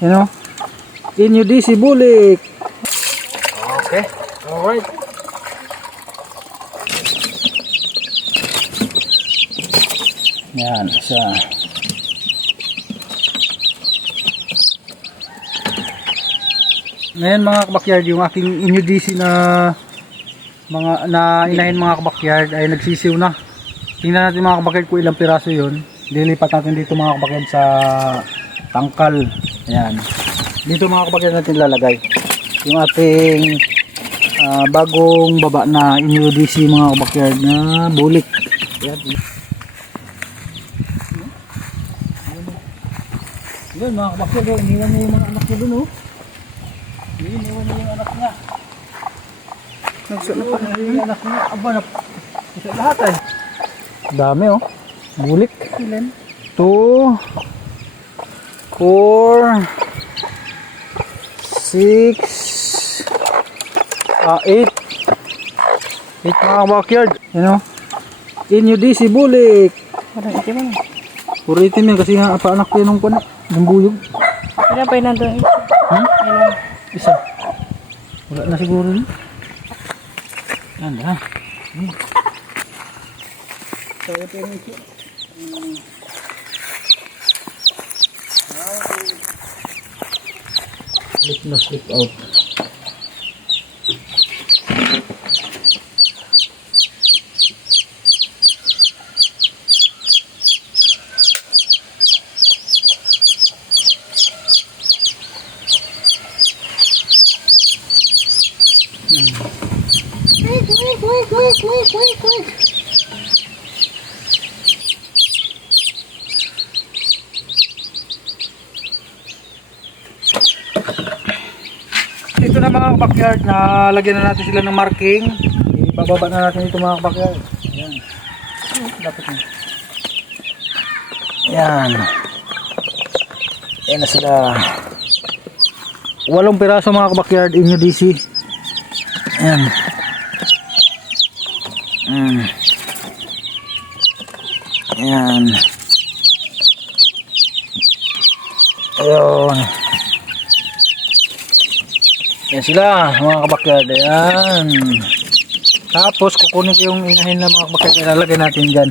You know? Inyo DC bulik. Okay. Alright. Yan, isa. Ngayon mga kabakyard, yung aking Inyo DC na inahin mga kabakyard ay nagsisiw na. Tingnan natin mga kabakyard kung ilang piraso yun. Dilipat natin dito mga kabakyard sa tangkal. Ayan. Dito mga kabakyard natin lalagay yung ating bagong baba na Inyo DC mga kabakyard na bulik. Ayan. Ayan mga kabakyard, iniwan niya yung mga anak niya dun oh. Iniwan niya yung anak niya. Nagsunod pa yung anak niya. Aba na. Isa lahat ay. Dami oh. Bulik. Ilan? 2 4 6 8 mga backyard. You know? Inyo DC bulik. Parang itim mo. Puro itim yan kasi nga paanak ko yung kuna. Yung buyog. Ilan pa yun nandun? Ilan? Isa. Wala na siguro yun. Yan na. So ito yung ito. Slip na slip out. Ito na mga backyard na lagyan na natin sila ng marking. Ibababa na natin ito mga backyard. Ayan. Dapat na. Ayan. Ayan na sila. 8 piraso mga backyard Inyo DC. Ayan. Ayan. Ayun. Yan sila mga kabakyard. Ayan. Tapos kukunin ko yung inahin na mga kabakyard. Ilalagay natin dyan.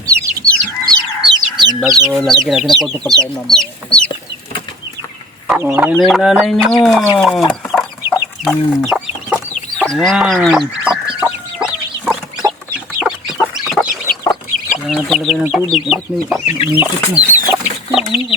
Ayan, bago lalagyan natin ng konti pagkain mamaya. Oh, yun na yung nanay nyo. Ayan. Ayan natin lagay ng tubig. Bakit may ikot na? Ayan.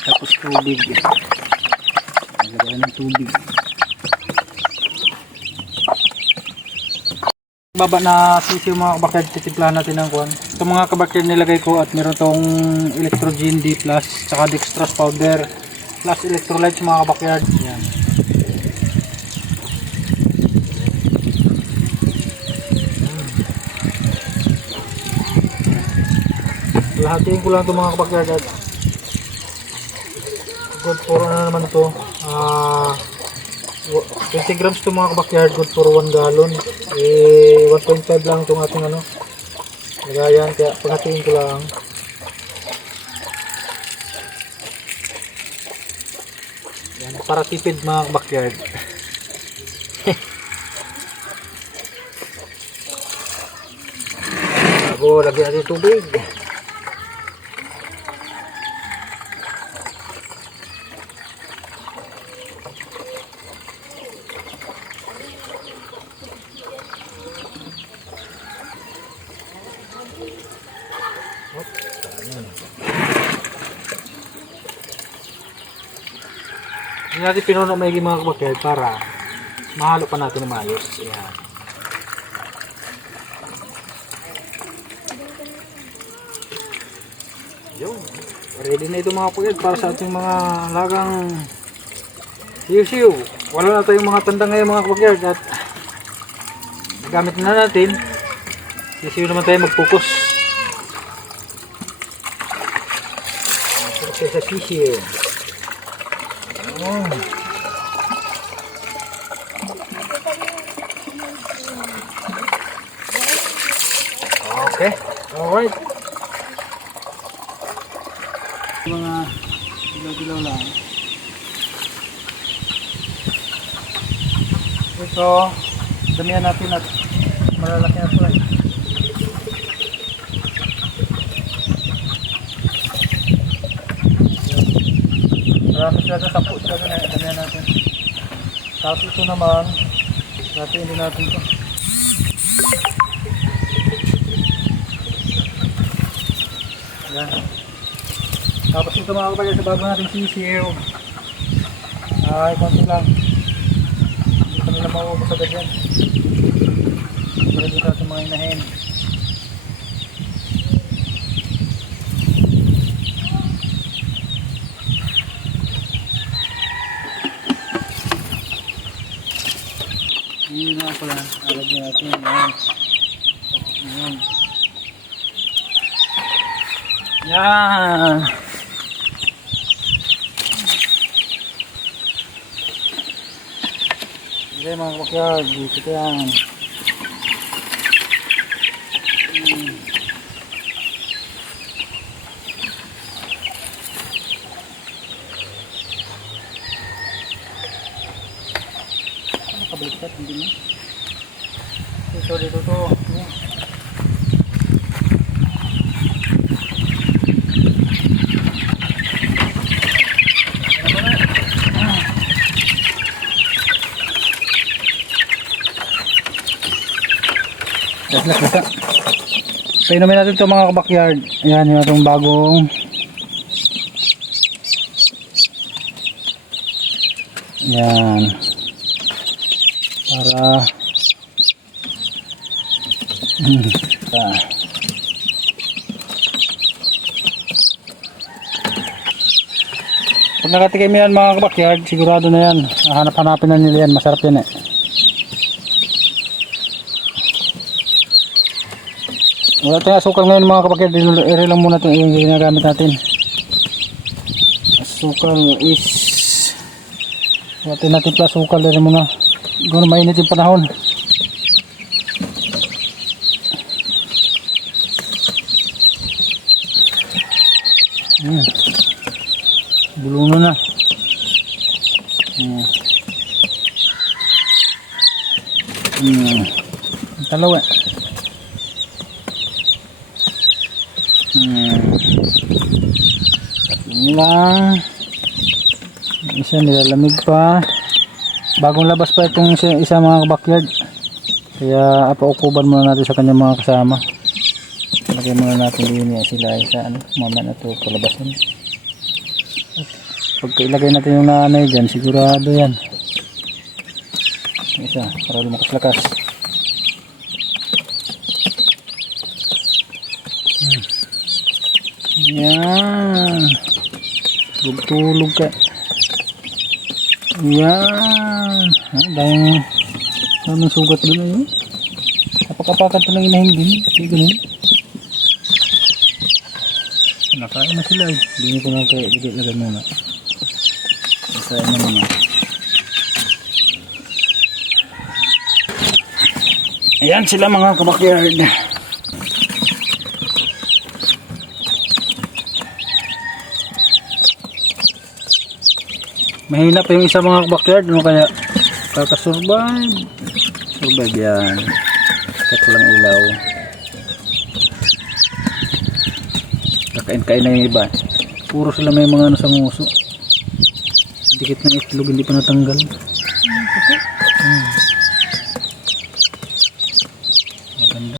Tapos tubig. Lagyan ng tubig. Baba na sisiw mga kabakyard, titimplahan natin ng kuhan. Ito mga kabakyard nilagay ko at meron tong Electrogen D plus saka dextrose powder plus electrolytes mga kabakyard. Yan. Lahatiin ko lang ito mga kabakyard at good for ano naman ito 20 grams ito mga kabakyard, good for 1 gallon. 1.5 lang itong ating ano lagayan, kaya paghatiin ko lang. Yan, para tipid mga kabakyard. Bago lagyan natin tubig. Hindi natin pinuno maigi mga kabakyard para mahalo pa natin na maayos. Ayan. Yun. Ready na ito mga kapatid para sa ating mga alagang siyo-siyo. Wala na tayong mga tanda ngayon mga kapatid at gamit na natin. Siyo naman tayo mag-focus. Para sa siyo. Oh. Okay. Alright. Mga dilaw-dilaw lang. Ito, damihan natin at malalaki na ito. Marami sila sa 10 sila na damihan natin. Tapos ito naman, natin hindi natin ito. Yan. Tapos ito mga kapatid sa bago natin sisiyo. Ay, konti lang. Hindi pa nila mauubos agad yan. Pwede sa ating mga inahin. Yun na pala. Alagyan natin. Yan. Yan. Yan. Okay mga kapakyard, dito yan. Nakabaliktad, hindi na. Dito to. Lasa. Painumin natin ito mga kabakyard. Ayan yung itong bagong ayan para pag nakatikim yan mga kabakyard sigurado na yan. Hanap-hanapin na nila yan. Masarap yan eh. Wala tayong asukal ngayon mga kapatid, ire lang muna ito yung ginagamit natin. Asukal is natin natin plus asukal rin muna. Gano'n mainit yung panahon. Bulungan na. Talaw eh. Yun lang. Isa nilalamig pa. Bagong labas pa itong isa mga backyard. Kaya apaukuban muna natin sa kanyang mga kasama. Lagay muna natin din sila isa mamaya na ito palabasin. Pagka ilagay natin yung nanay dyan sigurado yan. Isa para lumakas-lakas. Yan. Tulog ka. Yan. Daming sugat doon ayun. Kapakapakan ito ng inahin din. Kaya ganun. Nakain na sila eh. Hindi ko na kayo lagay muna. Nakain na muna. Ayan sila mga kabakyard. Mahina pa yung isa mga backyard, ano kaya kakasurvive. Survive yan. Kat lang ilaw. Kakain-kain na yung iba. Puro sila may mga nasa nguso. Dikit ng itlog, hindi pa natanggal.